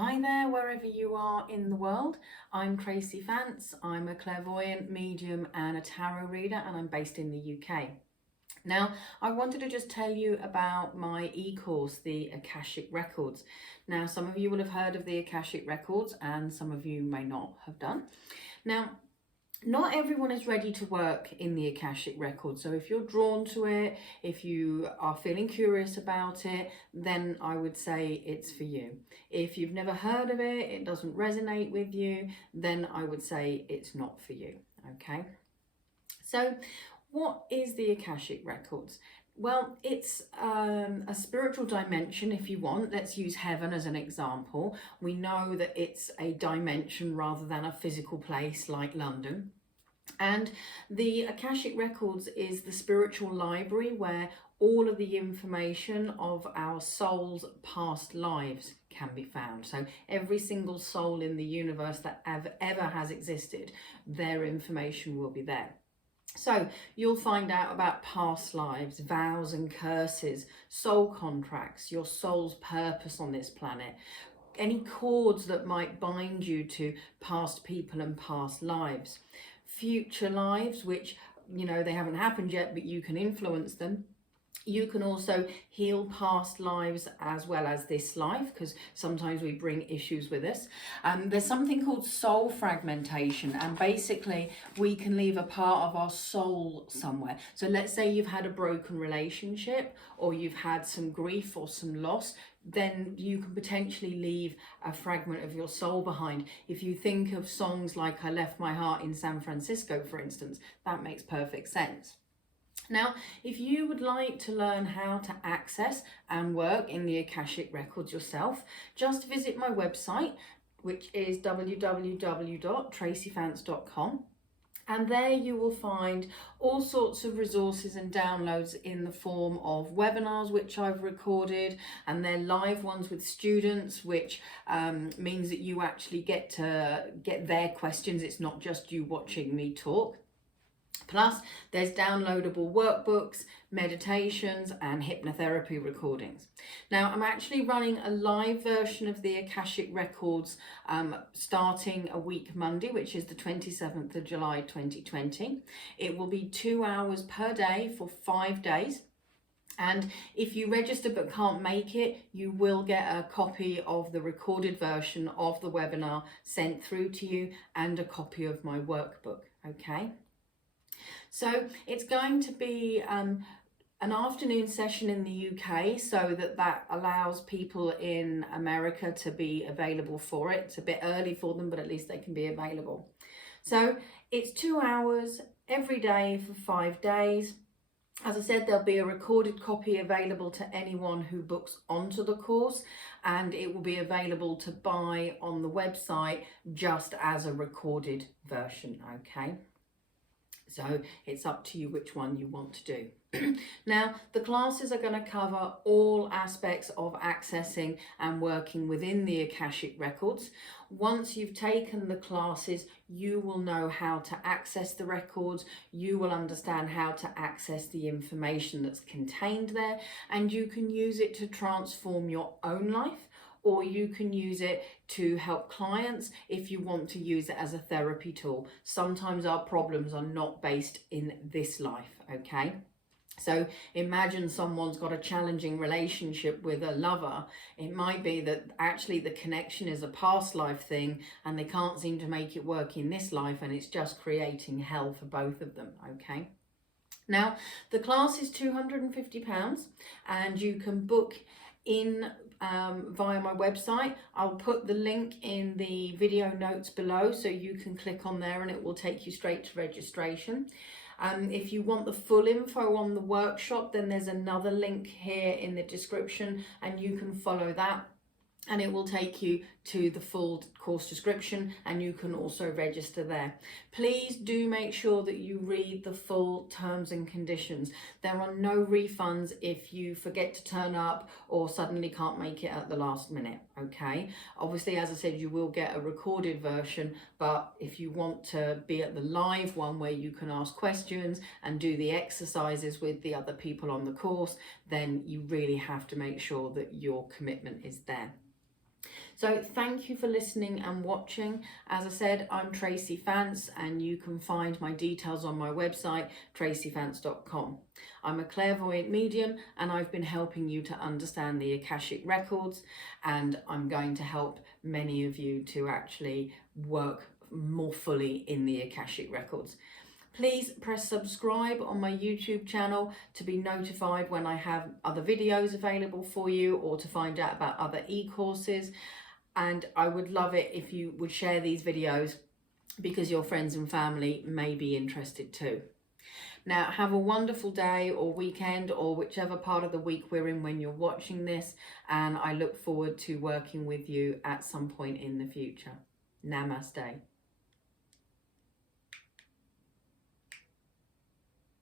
Hi there, wherever you are in the world. I'm Tracy Fance. I'm a clairvoyant, medium and a tarot reader, and I'm based in the UK. Now, I wanted to just tell you about my e-course, the Akashic Records. Now, some of you will have heard of the Akashic Records and some of you may not have done. Now, not everyone is ready to work in the Akashic Record. So if you're drawn to it, if you are feeling curious about it, then I would say it's for you. If you've never heard of it, it doesn't resonate with you, then I would say it's not for you. Okay. So what is the Akashic Records? Well, it's a spiritual dimension, if you want. Let's use heaven as an example. We know that it's a dimension rather than a physical place like London. And the Akashic Records is the spiritual library where all of the information of our soul's past lives can be found. So every single soul in the universe that ever has existed, their information will be there. So you'll find out about past lives, vows and curses, soul contracts, your soul's purpose on this planet, any cords that might bind you to past people and past lives, future lives, which, they haven't happened yet, but you can influence them. You can also heal past lives as well as this life, because sometimes we bring issues with us. There's something called soul fragmentation, and basically we can leave a part of our soul somewhere. So let's say you've had a broken relationship, or you've had some grief or some loss, then you can potentially leave a fragment of your soul behind. If you think of songs like I Left My Heart in San Francisco, for instance, that makes perfect sense. Now, if you would like to learn how to access and work in the Akashic Records yourself, just visit my website, which is www.tracyfance.com. And there you will find all sorts of resources and downloads in the form of webinars, which I've recorded, and they're live ones with students, which means that you actually get to get their questions. It's not just you watching me talk. Plus, there's downloadable workbooks, meditations, and hypnotherapy recordings. Now, I'm actually running a live version of the Akashic Records starting a week Monday, which is the 27th of July 2020. It will be 2 hours per day for 5 days. And if you register but can't make it, you will get a copy of the recorded version of the webinar sent through to you and a copy of my workbook, okay? So it's going to be an afternoon session in the UK, so that allows people in America to be available for it. It's a bit early for them, but at least they can be available. So it's 2 hours every day for 5 days. As I said, there'll be a recorded copy available to anyone who books onto the course, and it will be available to buy on the website just as a recorded version, okay? So it's up to you which one you want to do. Now, the classes are going to cover all aspects of accessing and working within the Akashic Records. Once you've taken the classes, you will know how to access the records, you will understand how to access the information that's contained there, and you can use it to transform your own life, or you can use it to help clients if you want to use it as a therapy tool. Sometimes our problems are not based in this life, okay? So imagine someone's got a challenging relationship with a lover. It might be that actually the connection is a past life thing and they can't seem to make it work in this life, and it's just creating hell for both of them, okay? Now, the class is £250 and you can book in via my website. I'll put the link in the video notes below, so you can click on there and it will take you straight to registration. If you want the full info on the workshop, then there's another link here in the description and you can follow that, and it will take you to the full course description, and you can also register there. Please do make sure that you read the full terms and conditions. There are no refunds if you forget to turn up or suddenly can't make it at the last minute, okay? Obviously, as I said, you will get a recorded version, but if you want to be at the live one where you can ask questions and do the exercises with the other people on the course, then you really have to make sure that your commitment is there. So thank you for listening and watching. As I said, I'm Tracy Fance, and you can find my details on my website, tracyfance.com. I'm a clairvoyant medium, and I've been helping you to understand the Akashic records, and I'm going to help many of you to actually work more fully in the Akashic records. Please press subscribe on my YouTube channel to be notified when I have other videos available for you, or to find out about other e-courses. And I would love it if you would share these videos, because your friends and family may be interested too. Now, have a wonderful day or weekend, or whichever part of the week we're in when you're watching this, and I look forward to working with you at some point in the future. Namaste.